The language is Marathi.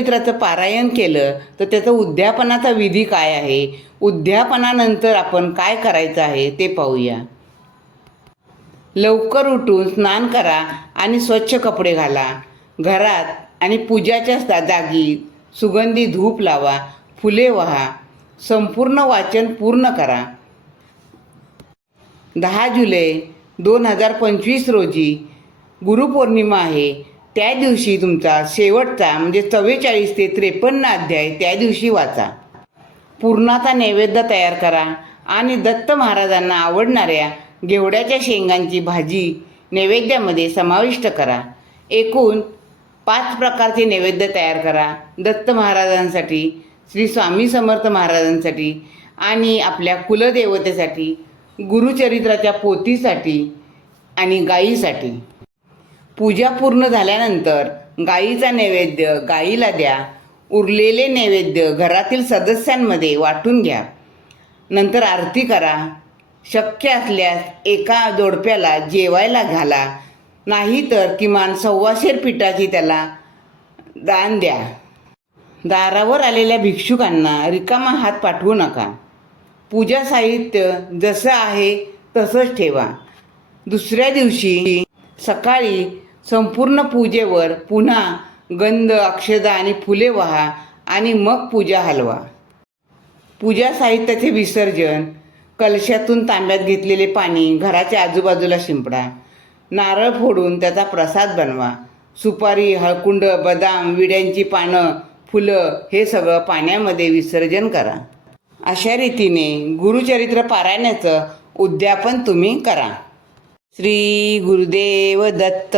गुरुचरित्राचं पारायण केलं तर त्याचं उद्यापनाचा विधी काय आहे? उद्यापनानंतर आपण काय करायचं आहे ते पाहूया. लवकर उठून स्नान करा आणि स्वच्छ कपडे घाला. घरात आणि पूजाच्या जागी सुगंधी धूप लावा फुले वहा संपूर्ण वाचन पूर्ण करा. दहा जुलै दोन हजार पंचवीस रोजी गुरुपौर्णिमा आहे. त्या दिवशी तुमचा शेवटचा म्हणजे चव्वेचाळीस ते त्रेपन्न अध्याय त्या दिवशी वाचा. पूर्णाचा नैवेद्य तयार करा आणि दत्त महाराजांना आवडणाऱ्या घेवड्याच्या शेंगांची भाजी नैवेद्यामध्ये समाविष्ट करा. एकूण पाच प्रकारचे नैवेद्य तयार करा. दत्त महाराजांसाठी श्री स्वामी समर्थ महाराजांसाठी आणि आपल्या कुलदेवतेसाठी गुरुचरित्राच्या पोथीसाठी आणि गायीसाठी. पूजा पूर्ण झाल्यानंतर गाईचा नैवेद्य गाईला द्या उरलेले नैवेद्य घरातील सदस्यांमध्ये वाटून घ्या. नंतर आरती करा. शक्य असल्यास एका जोडप्याला जेवायला घाला. नाही तर किमान सव्वाशेर पिठाची त्याला दान द्या. दारावर आलेल्या भिक्षुकांना रिकामा हात पाठवू नका. पूजा साहित्य जसं आहे तसंच ठेवा. दुसऱ्या दिवशी सकाळी संपूर्ण पूजेवर पुन्हा गंध अक्षदा आणि फुले वहा आणि मग पूजा हलवा. पूजा साहित्याचे विसर्जन कलशातून तांब्यात घेतलेले पाणी घराच्या आजूबाजूला शिंपडा नारळ फोडून त्याचा प्रसाद बनवा सुपारी हळकुंड बदाम विड्यांची पानं फुलं हे सगळं पाण्यामध्ये विसर्जन करा. अशा रीतीने गुरुचरित्र पारायणाचं उद्यापन तुम्ही करा. श्री गुरुदेव दत्त।